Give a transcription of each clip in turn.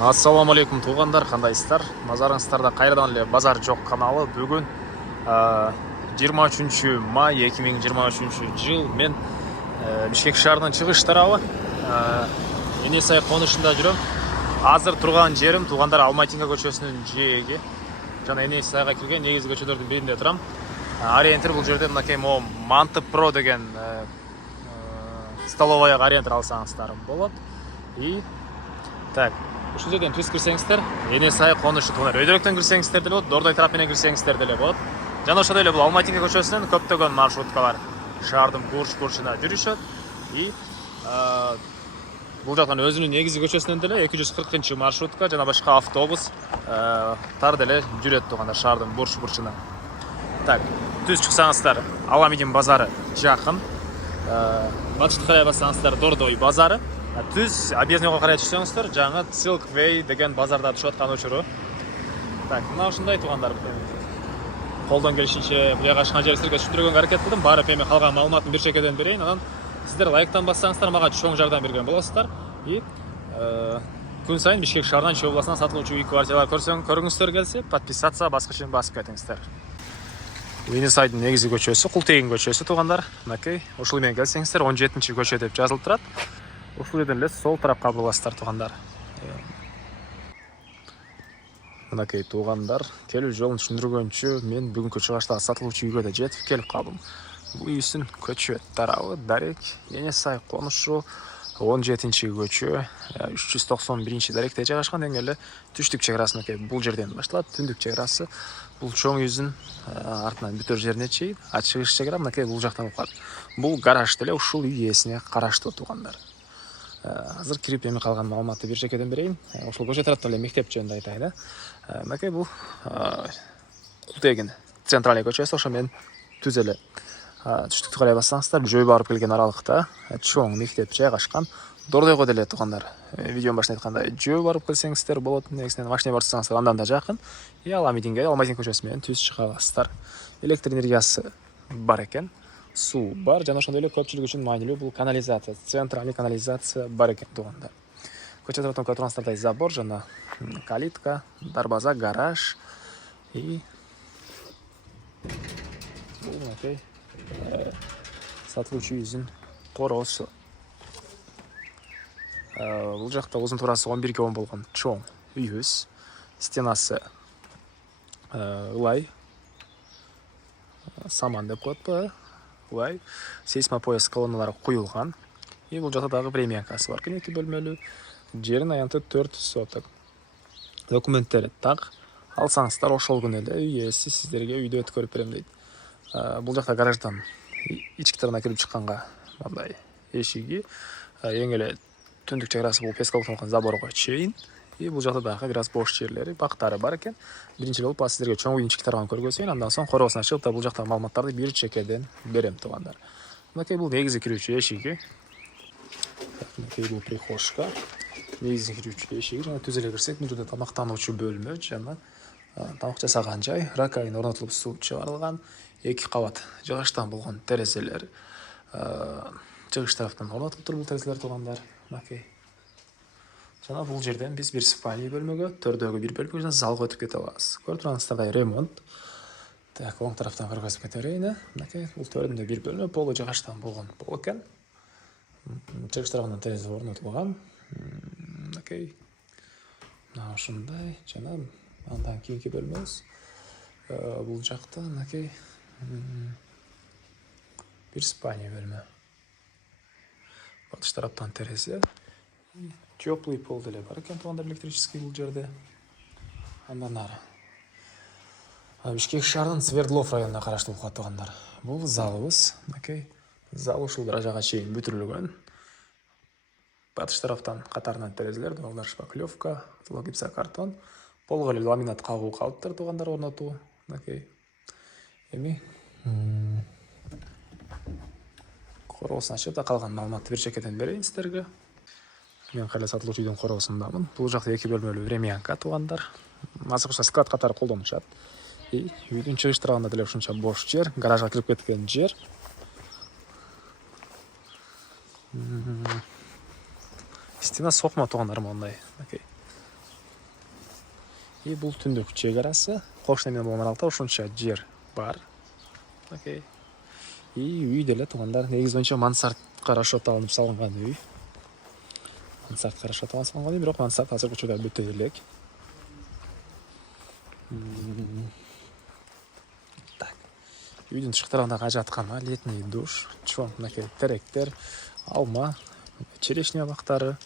Ассаламу алейкум туғандар, қандайсыздар? Назарыңыздарда қайырдан эле базар жоқ каналы. Бүгін 23 май 2023 жыл мен Бишкек шаарынын чыгыш тарабы Енесай конушунда жүрөм. Азыр турган жерим туғандар Алматинка көчөсүнүн жээги. Жана Енесайга кирген негизги көчөлөрдүн биринде турам. Ориентир бул жерде мынакей Манты Про деген столоваяга ориентир алсаңыздар болот. И так, ушул жерден түз кирсеңиздер, Енесай конушу туган. Өйдөрөктөн кирсеңиздер деле болот, Дордой тарап менен кирсеңиздер деле болот. Жана ошондой эле бул Алматинка көчөсүнөн көптөгөн маршруткалар шаардын бурч-бурчуна жүрүшөт. И бул жактан өзүнүн негизги көчөсүнөн деле 240 маршрутка жана башка автобус тар деле жүрөт тугандар шаардын бурч-бурчуна. Так, түз чыксаңыздар, Аламидин базары жакын. Батышты карай бассаңыздар, Дордой базары. Түз объездныйга карай түшсөңүздөр, жаңы Silkway деген базарда түшүп аткан учуру. Так, мына ушундай тугандар. Колдон келишинче буяга ашкан жерстерге түшүндүргөнгө аракет кылдым. Баары эми калган маалыматын бир чекеден берейин. Анан сиздер лайктан бассаңыздар, мага чоң жардам берген болосуздар. И күн сайын Бишкек шаарынан Чүй областынан сатылуучу үй квартиралар көргүңүздөр келсе, подписаться баскычын басып кетиңиздер. Енесайдын негизги көчөсү, Култегин көчөсү тугандар. Мынакей, ушул менен келсеңиздер 17-көчө деп жазылып турат. Ушул жерден эле сол тарапка буруласыздар тугандар. Мынакей тугандар, келүү жолун түшүндүргөнчү мен бүгүнкү чыгаштагы сатылуучу үйгө да жетип келип калдым. Бул үйүсүн көчө тарабы Дарек, Енесай конушу 17-көчө 391-даректе жайгашкан. Эң эле түштүк чек арасы мынакей бул жерден башталат. Түндүк чек арасы бул чоң үйүздүн артынан бүтөр жерине чейин, чыгыш чек арасы мынакей бул жактан калат. Бул гараж деле ушул үй ээсине караштуу тугандар. Азыр кирип эми калган маалыматты бир чекеден берейин. Ошол көчө тарапта эле мектеп жөнүндө айтайын. Мынакей бул Култегин центральный көчөсү, ошо менен түз эле түштүктү карай бассаңыздар, жөө барып келген аралыкта чоң мектеп жайгашкан. Дордойго деле тугандар, видеонун башында айткандай, жөө барып келсеңиздер болот. Негизинен машина барсаңыздар андан да жакын. И Аламидинге, Алматин көчөсү менен түз чыга аласыздар. Электр энергиясы бар экен. Суу бар, жана ошондой эле көпчүлүк үчүн маанилүү бул канализация, центральный канализация бар экен тугандар. Көчө тараптан көрүп тургансыздардай забор жана калитка, дарбаза, гараж и бул мынакей сатылуучу үйүнүн короосу. Бул жакта узун туурасы 11-10 болгон чоң үйүбүз. Стенасы ылай саман деп коет. Сейсмопояс колонналары куюлган. И бул жакта дагы времянкасы бар. 2 бөлмөлүү. Жерин аянты 4 соток. Документтери так. Алсаңыздар ошол күнү эле үй ээси сиздерге үйдү өткөрүп берем дейт. Бул жакта гараждан ички тарабына кирип чыкканга мындай эшиги, эң эле түндүк чек арасы бул пескалыктан заборго чейин. И бул жакта дагы бир аз бош жерлери, бактары бар экен. Биринчи болуп сиздерге чоң үйдүн ички тарабын көргөзөйүн, андан соң короосуна чыгып бул жактагы маалыматтарды бир чекеден берем тугандар. Мынакей бул негизги кирүүчү эшиги. Мынакей бул прихожка. Негизги кирүүчү эшиги. Жана түз эле кирсек, бул жерде тамактануучу бөлмө жана тамак жасаган жай, раковина орнотулуп суу чыгарылган, 2 кабат жыгачтан болгон терезелер чыгыш тараптан орнотулуп тур бул терезелер тугандар. Мынакей. Жана бул жерден биз бир спальный бөлмөгө, төрдөгү бир бөлмөгө жана залга өтүп кете алабыз. Көрүп тургансыздардай ремонт. Так, оң тараптан көргөзүп кете берейин. Мынакей бул төрдүндө бир бөлмө, полу жыгачтан болгон пол экен. Чыгыш тарабынан терезе орнотулган. Мынакей. Мына ушундай жана андан кийинки бөлмөбүз. Бул жакта мынакей бир спальный бөлмө. Батыш тараптан терезе. Теплый пол деле бар экен тугандар, электрический бул жерде. Андан ары Бишкек шаарынын Свердлов районуна караштуу тугандар. Бул залыбыз. Мынакей зал ушул даражага чейин бүтүрүлгөн. Батыш тараптан катарынан терезелер, долдар шпаклевка, гипсокартон. Полго эле ламинат кагуу калыптыр тугандар орнотуу. Мынакей. Эми короосун ачып да калган маалыматты бир чекеден берейин сиздерге. Мен кайра сатылуучу үйдүн короосундамын. Бул жакта 2 бөлмөлүү времянка тугандар. Азыркыча склад катары колдонушат. И үйдүн чыгыш тарабында деле ушунча бош жер, гаражга кирип кеткен жер. Стена сокма тугандар мындай. Окей. И бул түндүк чек арасы. Кошуна менен болгон аралыкта ушунча жер бар. Окей. И үй деле туугандар, негизи боюнча мансардка расчет алынып салынган үй. Мансардка расчет алынып салынган үй, бирок мансард азыркы учурда бүтө элек. Так. Үйдүн тышкы тарабындагы ажаткана, летний душ, чоң мынакей теректер, алма, черешня бактары.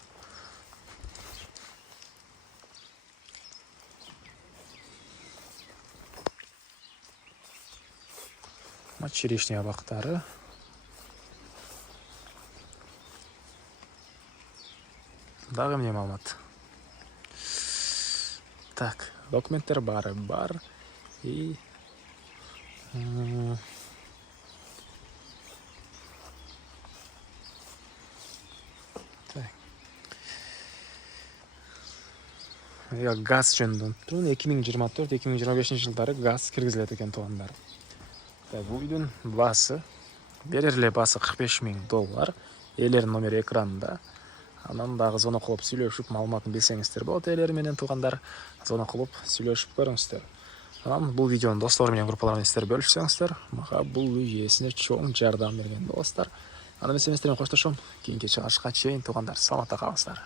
Черешня бактары. Дагы эмне маалымат? Так, документтер бар. И газ жөнүндө 2024-2025 жылдары газ киргизилет экен туугандар. Бул үйдүн баасы, берер эле баасы $45,000. Ээлердин номери экранда. Анан дагы звонок кылып сүйлөшүп, маалыматын билсеңиздер болот ээлери менен туугандар. Звонок кылып сүйлөшүп көрүңүздөр. Анан бул видеону достор менен группалар менен сиздер бөлүшсөңүздөр, мага бул үй ээсине чоң жардам берген достор. Аны эмес сиздер менен коштошом. Кийинки чыгышка чейин туугандар, саламатта калыңыздар.